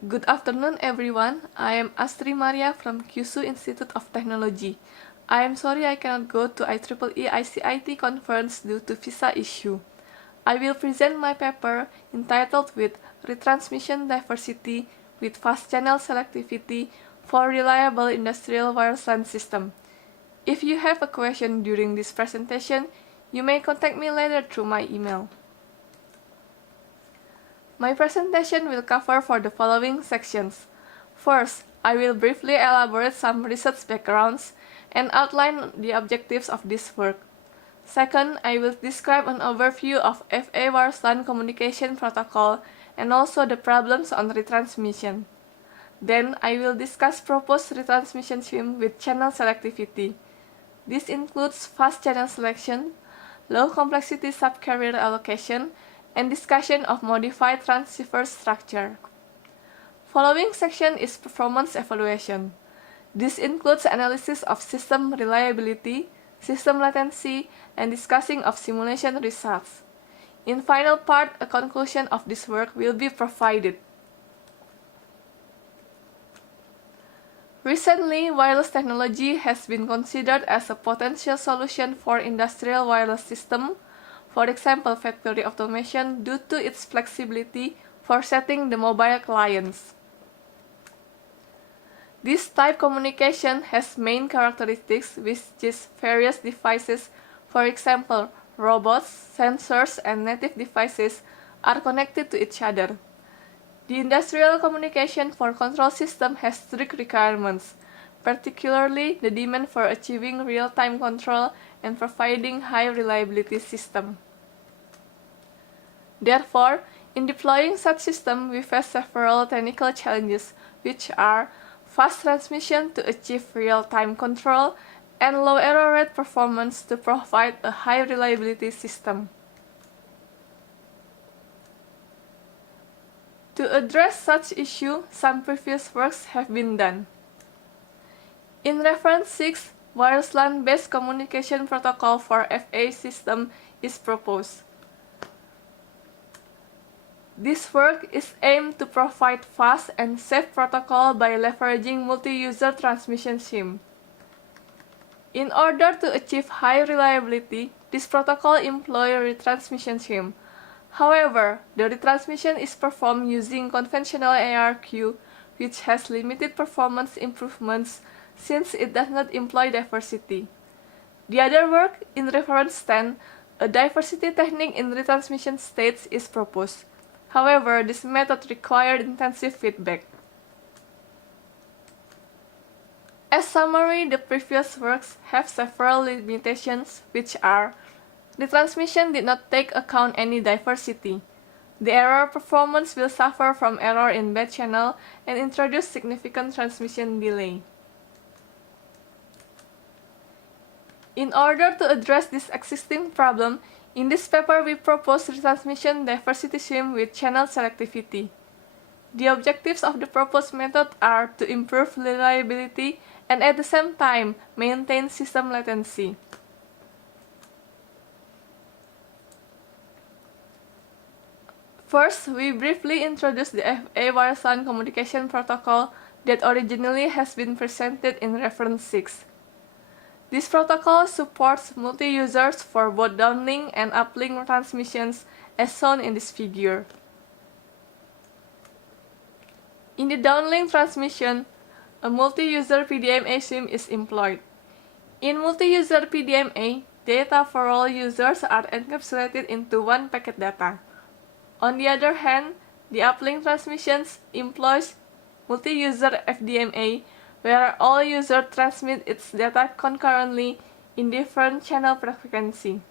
Good afternoon, everyone. I am Astri Maria from Kyushu Institute of Technology. I am sorry I cannot go to Ieee ICIT conference due to visa issue. I will present my paper entitled with Retransmission Diversity with Fast Channel Selectivity for Reliable Industrial Wireless LAN System. If you have a question during this presentation, you may contact me later through my email. My presentation will cover for the following sections. First, I will briefly elaborate some research backgrounds and outline the objectives of this work. Second, I will describe an overview of FA wireless LAN communication protocol and also the problems on retransmission. Then, I will discuss proposed retransmission scheme with channel selectivity. This includes fast channel selection, low complexity subcarrier allocation, and discussion of modified transceiver structure. Following section is performance evaluation. This includes analysis of system reliability, system latency, and discussing of simulation results. In final part, a conclusion of this work will be provided. Recently, wireless technology has been considered as a potential solution for industrial wireless system. For example, factory automation due to its flexibility for setting the mobile clients. This type communication has main characteristics which is various devices, for example, robots, sensors, and native devices are connected to each other. The industrial communication for control system has strict requirements, particularly the demand for achieving real-time control and providing high reliability system. Therefore, in deploying such system, we face several technical challenges, which are fast transmission to achieve real-time control and low error rate performance to provide a high reliability system. To address such issue, some previous works have been done. In reference 6, wireless LAN-based communication protocol for FA system is proposed. This work is aimed to provide fast and safe protocol by leveraging multi-user transmission scheme. In order to achieve high reliability, this protocol employs a retransmission scheme. However, the retransmission is performed using conventional ARQ, which has limited performance improvements since it does not employ diversity. The other work, in reference 10, a diversity technique in retransmission states is proposed. However, this method required intensive feedback. As summary, the previous works have several limitations, which are: the transmission did not take account any diversity. The error performance will suffer from error in bad channel and introduce significant transmission delay. In order to address this existing problem, in this paper we propose retransmission diversity scheme with channel selectivity. The objectives of the proposed method are to improve reliability and at the same time maintain system latency. First, we briefly introduce the FA wireless LAN communication protocol that originally has been presented in reference 6. This protocol supports multi-users for both downlink and uplink transmissions as shown in this figure. In the downlink transmission, a multi-user PDMA scheme is employed. In multi-user PDMA, data for all users are encapsulated into one packet data. On the other hand, the uplink transmissions employs multi-user FDMA, where all users transmit its data concurrently in different channel frequency.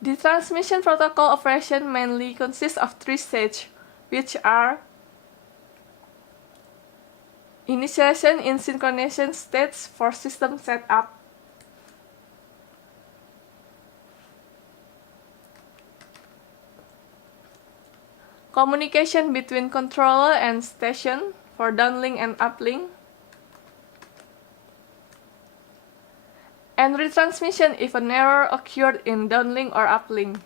The transmission protocol operation mainly consists of 3 stages, which are initiation in synchronization states for system setup, communication between controller and station for downlink and uplink, and retransmission if an error occurred in downlink or uplink.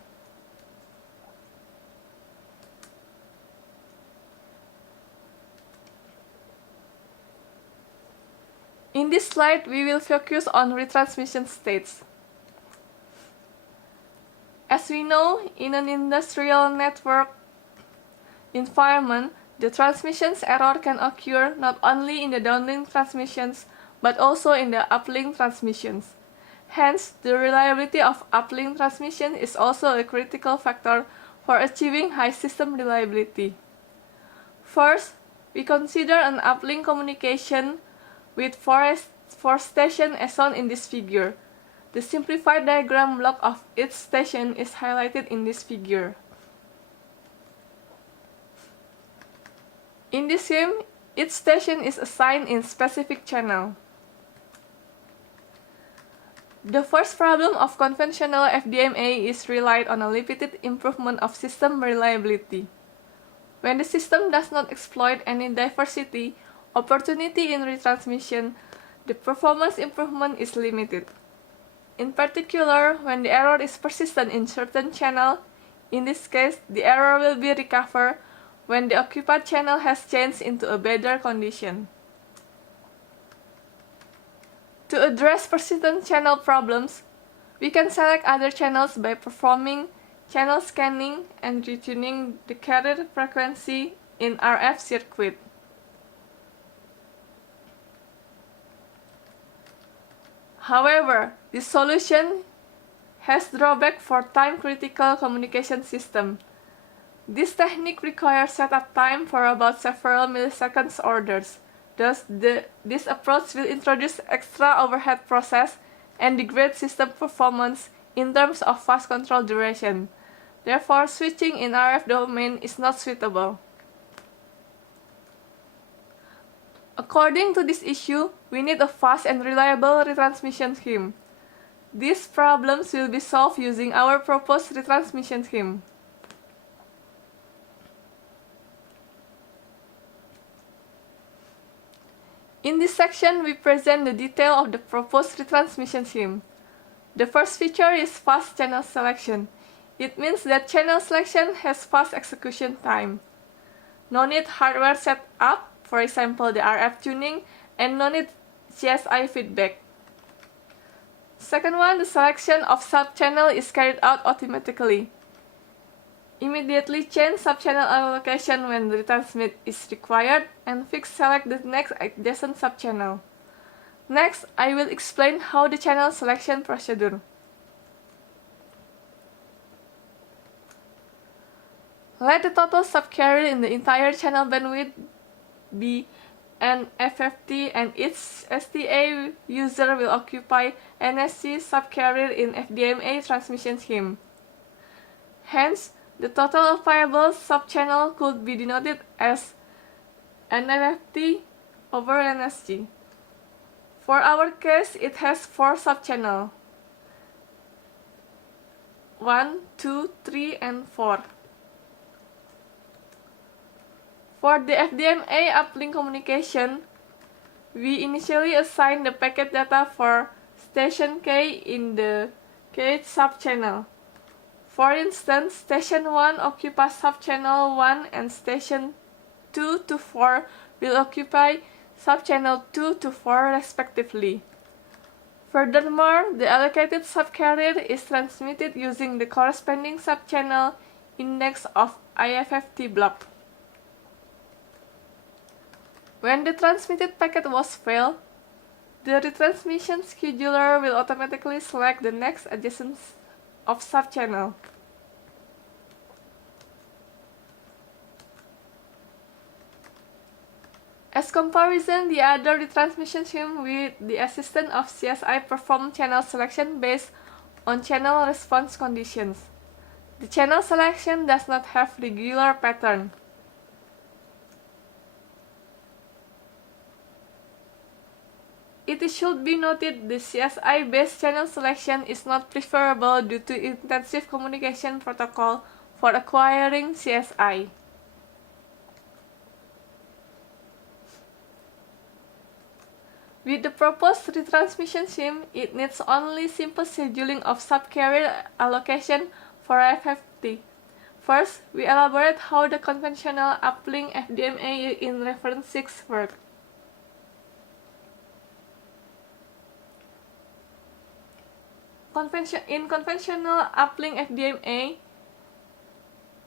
In this slide, we will focus on retransmission states. As we know, in an industrial network environment, the transmissions error can occur not only in the downlink transmissions, but also in the uplink transmissions. Hence, the reliability of uplink transmission is also a critical factor for achieving high system reliability. First, we consider an uplink communication with four stations as shown in this figure. The simplified diagram block of each station is highlighted in this figure. In this scheme, each station is assigned in specific channel. The first problem of conventional FDMA is relied on a limited improvement of system reliability. When the system does not exploit any diversity opportunity in retransmission, the performance improvement is limited. In particular, when the error is persistent in certain channel, in this case, the error will be recovered when the occupied channel has changed into a better condition. To address persistent channel problems, we can select other channels by performing channel scanning and retuning the carrier frequency in RF circuit. However, this solution has drawback for time-critical communication system. This technique requires setup time for about several milliseconds orders. Thus, this approach will introduce extra overhead process and degrade system performance in terms of fast control duration. Therefore, switching in RF domain is not suitable. According to this issue, we need a fast and reliable retransmission scheme. These problems will be solved using our proposed retransmission scheme. In this section, we present the detail of the proposed retransmission scheme. The first feature is fast channel selection. It means that channel selection has fast execution time. No need hardware setup, for example the RF tuning, and no need CSI feedback. Second one, the selection of sub-channel is carried out automatically. Immediately change sub-channel allocation when the retransmit is required, and select the next adjacent sub-channel. Next, I will explain how the channel selection procedure. Let the total subcarrier in the entire channel bandwidth be an FFT, and each STA user will occupy NSC subcarrier in FDMA transmission scheme. Hence, the total of viable subchannel could be denoted as NFFT over NSG. For our case, it has 4 subchannels: 1, 2, 3, and 4. For the FDMA uplink communication, we initially assign the packet data for station K in the kth subchannel. For instance, station 1 occupies subchannel 1 and station 2 to 4 will occupy subchannel 2 to 4 respectively. Furthermore, the allocated subcarrier is transmitted using the corresponding subchannel index of IFFT block. When the transmitted packet was failed, the retransmission scheduler will automatically select the next adjacent of subchannel. As comparison, the other retransmission scheme with the assistance of CSI perform channel selection based on channel response conditions. The channel selection does not have regular pattern. It should be noted the CSI-based channel selection is not preferable due to intensive communication protocol for acquiring CSI. With the proposed retransmission scheme, it needs only simple scheduling of subcarrier allocation for FFT. First, we elaborate how the conventional uplink FDMA in reference 6 works. In conventional uplink FDMA,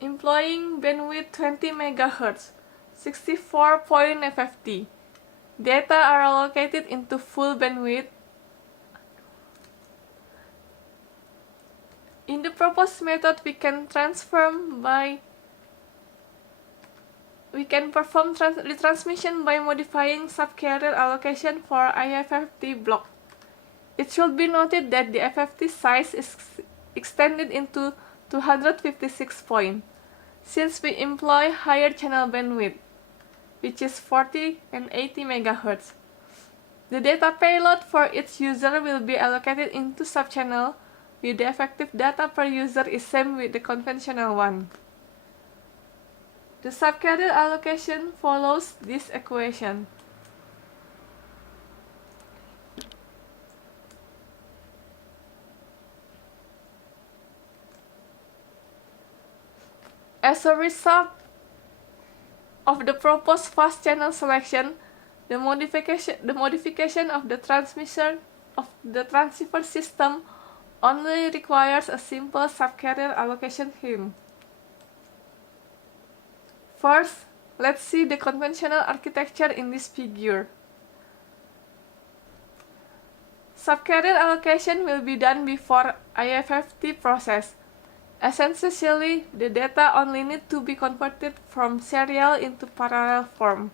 employing bandwidth 20 MHz, 64 FFT, data are allocated into full bandwidth. In the proposed method, we can perform retransmission by modifying subcarrier allocation for IFFT block. It should be noted that the FFT size is extended into 256 points, since we employ higher channel bandwidth, which is 40 and 80 MHz. The data payload for each user will be allocated into subchannel, with the effective data per user is same with the conventional one. The subcarrier allocation follows this equation. As a result of the proposed fast channel selection, the modification of the transceiver system only requires a simple subcarrier allocation scheme. First, let's see the conventional architecture in this figure. Subcarrier allocation will be done before IFFT process. Essentially, the data only need to be converted from serial into parallel form.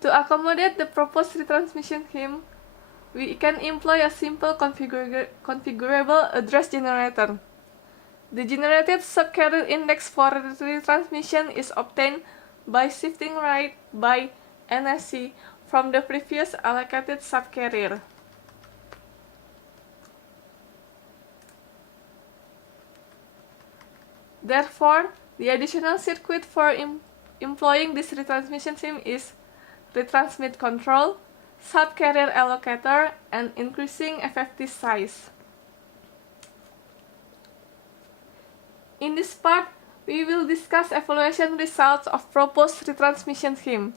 To accommodate the proposed retransmission scheme, we can employ a simple configurable address generator. The generated subcarrier index for retransmission is obtained by shifting right by NSC from the previous allocated subcarrier. Therefore, the additional circuit for employing this retransmission scheme is retransmit control, subcarrier allocator, and increasing FFT size. In this part, we will discuss evaluation results of proposed retransmission scheme.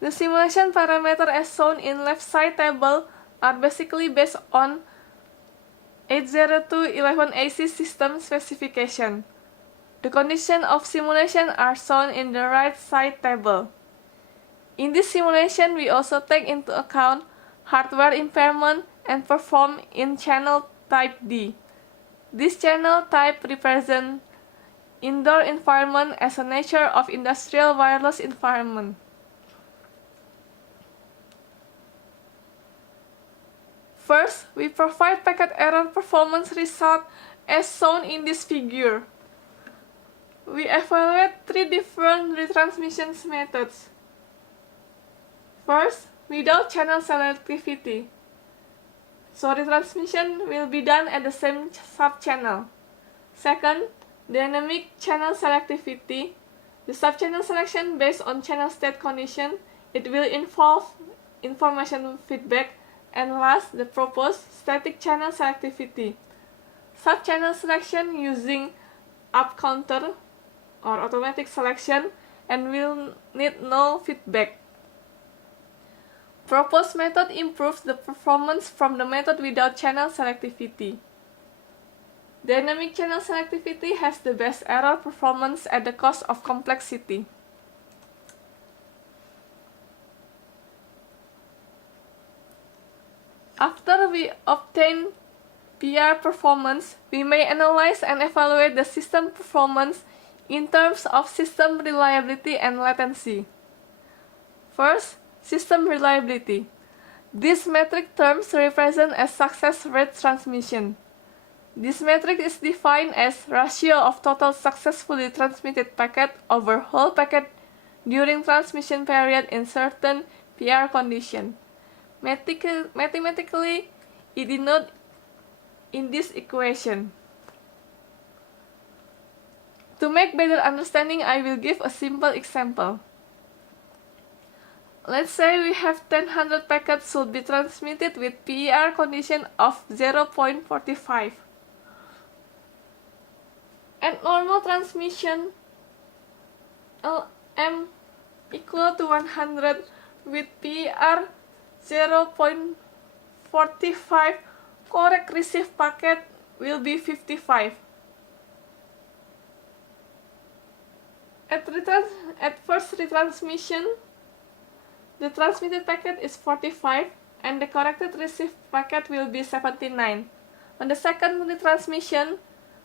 The simulation parameters as shown in left side table are basically based on 802.11ac system specification. The conditions of simulation are shown in the right side table. In this simulation, we also take into account hardware impairment and perform in channel type D. This channel type represents indoor environment as a nature of industrial wireless environment. First, we provide packet error performance result as shown in this figure. We evaluate three different retransmission methods. First, without channel selectivity. So retransmission will be done at the same subchannel. Second, dynamic channel selectivity. The subchannel selection based on channel state condition. It will involve information feedback. And last, the proposed static channel selectivity. Subchannel selection using up counter or automatic selection and will need no feedback. Proposed method improves the performance from the method without channel selectivity. Dynamic channel selectivity has the best error performance at the cost of complexity. After we obtain PR performance, we may analyze and evaluate the system performance in terms of system reliability and latency. First, system reliability. These metric terms represent a success rate transmission. This metric is defined as ratio of total successfully transmitted packet over whole packet during transmission period in certain PR condition. Mathematically, it denoted in this equation. To make better understanding, I will give a simple example. Let's say we have 100 packets should be transmitted with PER condition of 0.45. At normal transmission, LM equal to 100 with PER 0.45, correct received packet will be 55. At first retransmission, the transmitted packet is 45 and the corrected received packet will be 79. On the second retransmission,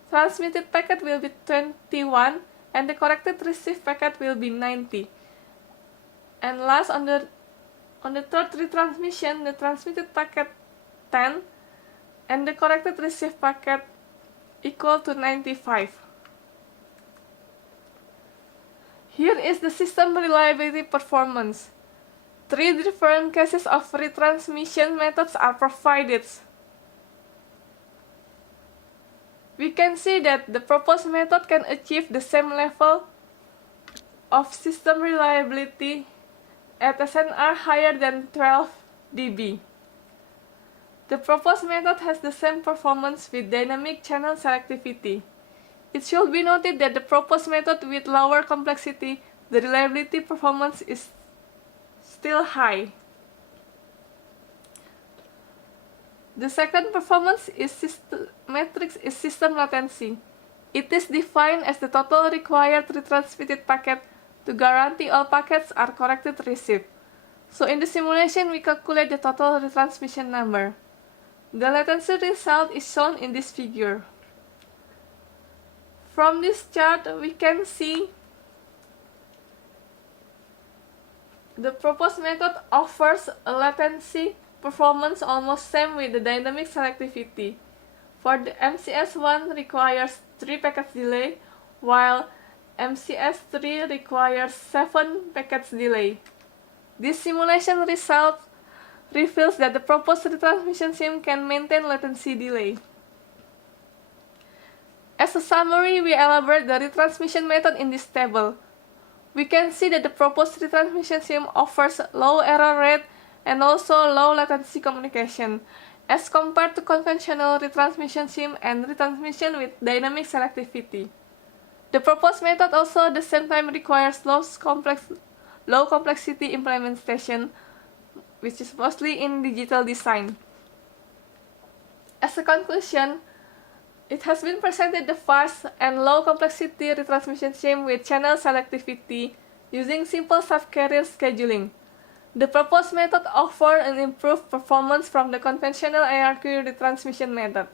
transmitted packet will be 21 and the corrected received packet will be 90. And last, on the third retransmission, the transmitted packet 10 and the corrected received packet equal to 95. Here is the system reliability performance. 3 different cases of retransmission methods are provided. We can see that the proposed method can achieve the same level of system reliability at SNR higher than 12 dB. The proposed method has the same performance with dynamic channel selectivity. It should be noted that the proposed method with lower complexity, the reliability performance is still high. The second performance matrix is system latency. It is defined as the total required retransmitted packet to guarantee all packets are corrected received. So in the simulation, we calculate the total retransmission number. The latency result is shown in this figure. From this chart, we can see the proposed method offers a latency performance almost same with the dynamic selectivity. For the MCS1 requires 3 packets delay, while MCS3 requires 7 packets delay. This simulation result reveals that the proposed retransmission scheme can maintain latency delay. As a summary, we elaborate the retransmission method in this table. We can see that the proposed retransmission scheme offers low error rate and also low latency communication, as compared to conventional retransmission scheme and retransmission with dynamic selectivity. The proposed method also at the same time requires low complexity implementation, which is mostly in digital design. As a conclusion, it has been presented the fast and low complexity retransmission scheme with channel selectivity using simple subcarrier scheduling. The proposed method offers an improved performance from the conventional ARQ retransmission method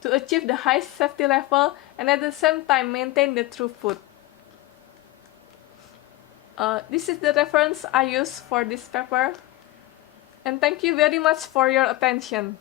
to achieve the high safety level and at the same time maintain the throughput. This is the reference I used for this paper, and thank you very much for your attention.